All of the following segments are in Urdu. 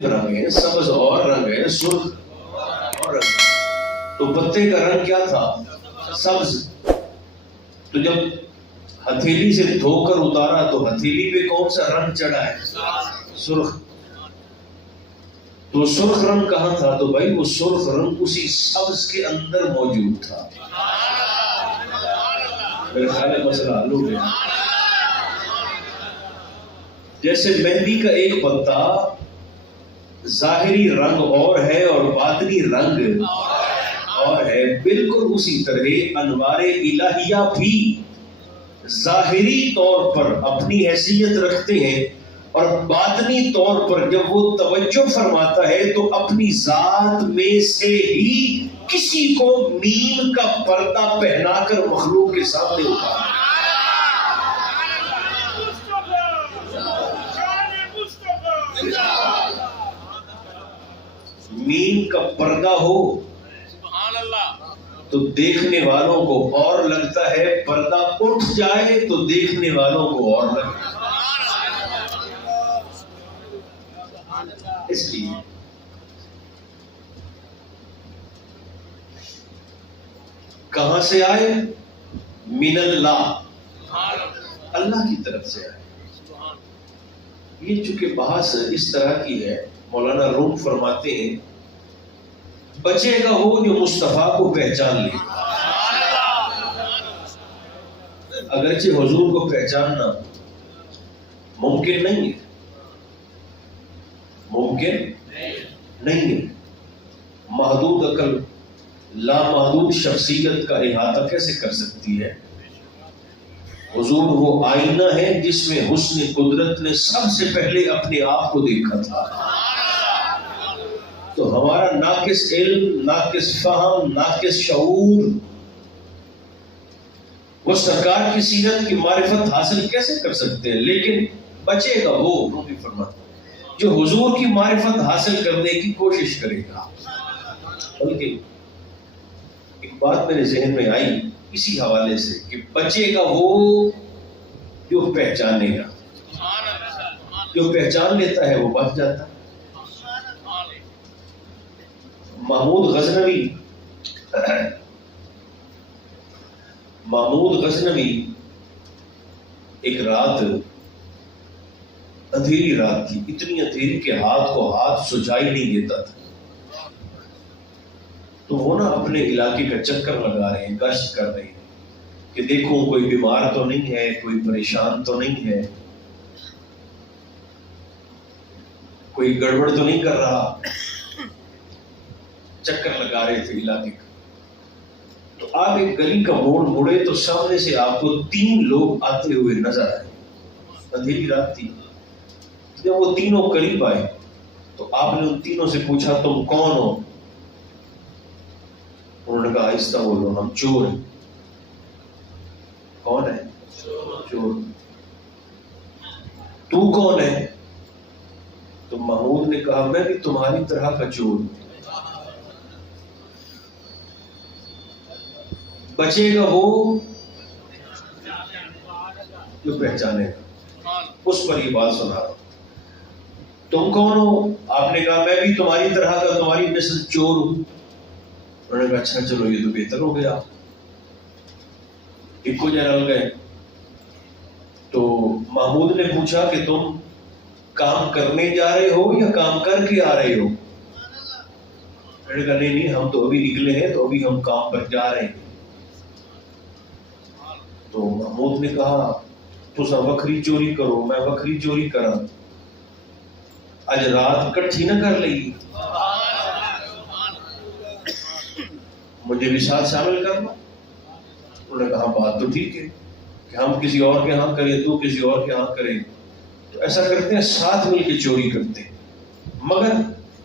رنگ ہے، سبز اور رنگ ہے، سرخ اور رنگ ہے۔ تو پتے کا رنگ کیا تھا؟ سبز۔ تو جب ہتھیلی سے دھو کر اتارا تو ہتھیلی پہ کون سا رنگ چڑھا ہے؟ سرخ۔ تو سرخ رنگ کہاں تھا؟ تو بھائی وہ سرخ رنگ اسی سبز کے اندر موجود تھا۔ میرے خیال ہے مسئلہ حل ہو گیا۔ جیسے مہندی کا ایک پتا ظاہری رنگ اور ہے اور باطنی رنگ اور ہے، بالکل اسی طرح انوار الہیہ بھی ظاہری طور پر اپنی حیثیت رکھتے ہیں اور باطنی طور پر جب وہ توجہ فرماتا ہے تو اپنی ذات میں سے ہی کسی کو میم کا پردہ پہنا کر مخلوق کے سامنے اتارتا ہے۔ میم کا پردہ ہو تو دیکھنے والوں کو اور لگتا ہے، پردہ اٹھ جائے تو دیکھنے والوں کو اور لگتا ہے۔ اس لیے کہاں سے آئے؟ من اللہ، اللہ کی طرف سے آئے۔ یہ چونکہ بحث اس طرح کی ہے، مولانا روم فرماتے ہیں بچے گا وہ جو مصطفیٰ کو پہچان لے۔ اگرچہ حضور کو پہچاننا ممکن نہیں ہے، ممکن نہیں ہے۔ محدود عقل لامحدود شخصیت کا احاطہ کیسے کر سکتی ہے؟ حضور وہ آئینہ ہے جس میں حسن قدرت نے سب سے پہلے اپنے آپ کو دیکھا تھا۔ تو ہمارا ناقص علم، ناقص فہم، ناقص شعور وہ سرکار کی سیرت کی معرفت حاصل کیسے کر سکتے ہیں؟ لیکن بچے گا وہ بھی فرماتا جو حضور کی معرفت حاصل کرنے کی کوشش کرے گا۔ بلکہ ایک بات میرے ذہن میں آئی اسی حوالے سے کہ بچے گا وہ جو پہچانے گا، جو پہچان لیتا ہے وہ بچ جاتا ہے۔ محمود غزنوی ایک رات اندھیری رات تھی، اتنی اندھیری کہ ہاتھ کو ہاتھ سجائی نہیں دیتا تھا۔ تو وہ نا اپنے علاقے کا چکر لگا رہے ہیں، گشت کر رہے ہیں کہ دیکھوں کوئی بیمار تو نہیں ہے، کوئی پریشان تو نہیں ہے، کوئی گڑبڑ تو نہیں کر رہا۔ چکر لگا رہے تھے علاقے کا۔ تو آپ ایک گلی کا موڑ مڑے تو سامنے سے آپ کو 3 لوگ آتے ہوئے نظر آئے، اندھیری رات تھی۔ جب وہ تینوں قریب آئے تو آپ نے ان تینوں سے پوچھا تم کون ہو؟ انہوں نے کہا آہستہ بولو، ہم چور ہیں۔ کون ہے؟ چور۔ تو کون ہے؟ تو محمود نے کہا میں بھی تمہاری طرح کا چور ہوں۔ بچے گا وہ جو پہچانے گا۔ اس پر یہ بات سنا رہا ہوں۔ تم کون ہو؟ آپ نے کہا میں بھی تمہاری طرح کا، تمہاری مثل چور ہوں۔ انہوں نے کہا اچھا چلو یہ تو بہتر ہو گیا، ایک کو جنرل گئے۔ تو محمود نے پوچھا کہ تم کام کرنے جا رہے ہو یا کام کر کے آ رہے ہو؟ انہوں نے کہا نہیں ہم تو ابھی نکلے ہیں، تو ابھی ہم کام پر جا رہے ہیں۔ تو محمود نے کہا تسا وکری چوری کرو، میں وکری چوری کرا، اج رات کٹھی نہ کر لئی، مجھے بھی ساتھ شامل کرنا۔ انہوں نے کہا بات تو ٹھیک ہے کہ ہم کسی اور کے ہاں کریں، تو کسی اور کے ہاں کریں، تو ایسا کرتے ہیں ساتھ مل کے چوری کرتے ہیں۔ مگر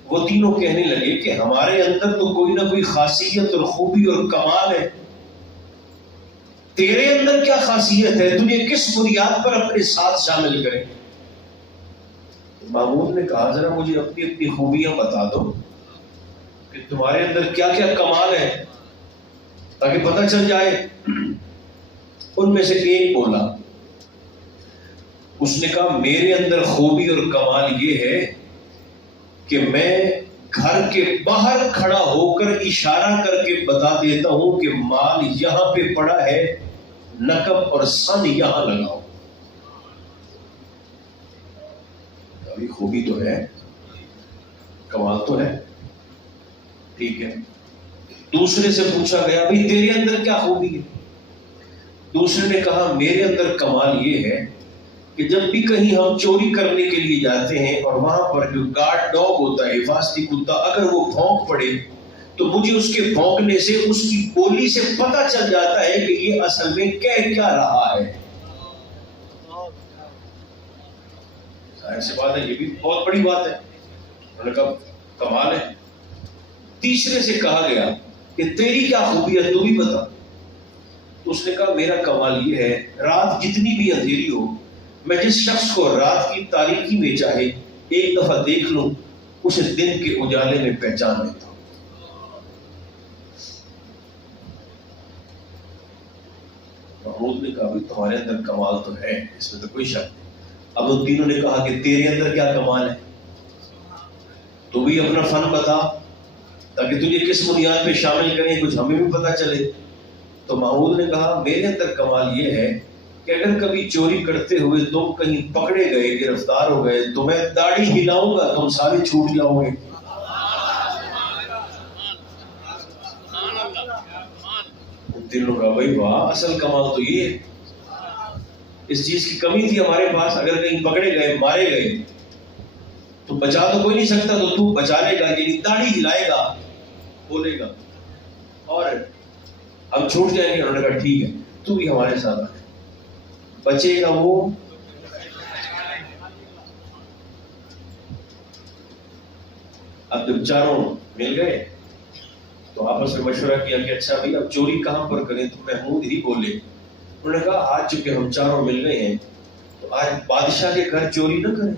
وہ تینوں کہنے لگے کہ ہمارے اندر تو کوئی نہ کوئی خاصیت اور خوبی اور کمال ہے، تیرے اندر کیا خاصیت ہے، تجھے کس بنیاد پر اپنے ساتھ شامل کریں؟ محمود نے کہا ذرا مجھے اپنی اپنی خوبیاں بتا دو کہ تمہارے اندر کیا کیا کمال ہے، تاکہ پتہ چل جائے۔ ان میں سے ایک بولا، اس نے کہا میرے اندر خوبی اور کمال یہ ہے کہ میں گھر کے باہر کھڑا ہو کر اشارہ کر کے بتا دیتا ہوں کہ مال یہاں پہ پڑا ہے، نقب اور سن یہاں لگاؤ. ابھی خوبی تو ہے، کمال تو ہے. ٹھیک ہے. دوسرے سے پوچھا گیا بھئی تیرے اندر کیا خوبی ہے؟ دوسرے نے کہا میرے اندر کمال یہ ہے کہ جب بھی کہیں ہم چوری کرنے کے لیے جاتے ہیں اور وہاں پر جو گارڈ ڈاگ ہوتا ہے، حفاظتی کتا، اگر وہ بھونک پڑے تو مجھے اس کے بھونکنے سے، اس کی بولی سے پتہ چل جاتا ہے کہ یہ اصل میں کہہ کیا رہا ہے. ظاہر سی بات ہے، یہ بھی بہت بڑی بات ہے. انہوں نے کہا کمال ہے. تیسرے سے کہا گیا کہ تیری کیا خوبی ہے، تو بھی بتا. تو اس نے کہا میرا کمال یہ ہے، رات جتنی بھی اندھیری ہو، میں جس شخص کو رات کی تاریکی میں چاہے ایک دفعہ دیکھ لوں، اسے دن کے اجالے میں پہچان لیتا ہوں. محمود نے کہا بھی تمہارے اندر کمال تو ہے، اس میں تو کوئی شک نہیں. اب ان تینوں نے کہا کہ تیرے اندر کیا کمال ہے، تو بھی اپنا فن بتا تاکہ تجھے کس بنیاد پہ شامل کریں، کچھ ہمیں بھی پتہ چلے. تو محمود نے کہا میرے اندر کمال یہ ہے کہ اگر کبھی چوری کرتے ہوئے تم کہیں پکڑے گئے، گرفتار ہو گئے، تو میں داڑھی ہلاؤں گا، تم سارے چھوٹ جاؤ گے. دلوں کا بھائی واہ، اصل کمال تو یہ ہے. اس چیز کی کمی تھی ہمارے پاس. اگر کہیں پکڑے گئے، مارے گئے، تو بچا تو کوئی نہیں سکتا، تو بچا لے گا، یعنی داڑھی ہلائے گا، بولے گا اور ہم چھوٹ جائیں گے. انہوں نے کہا ٹھیک ہے، تو بھی ہمارے ساتھ آ، بچے گا وہ. اب جب چاروں مل گئے تو آپس میں مشورہ کیا کہ اچھا بھائی اب چوری کہاں پر کریں. تو محمود ہی بولے. انہوں نے کہا آج چونکہ ہم چاروں مل گئے ہیں تو آج بادشاہ کے گھر چوری نہ کریں.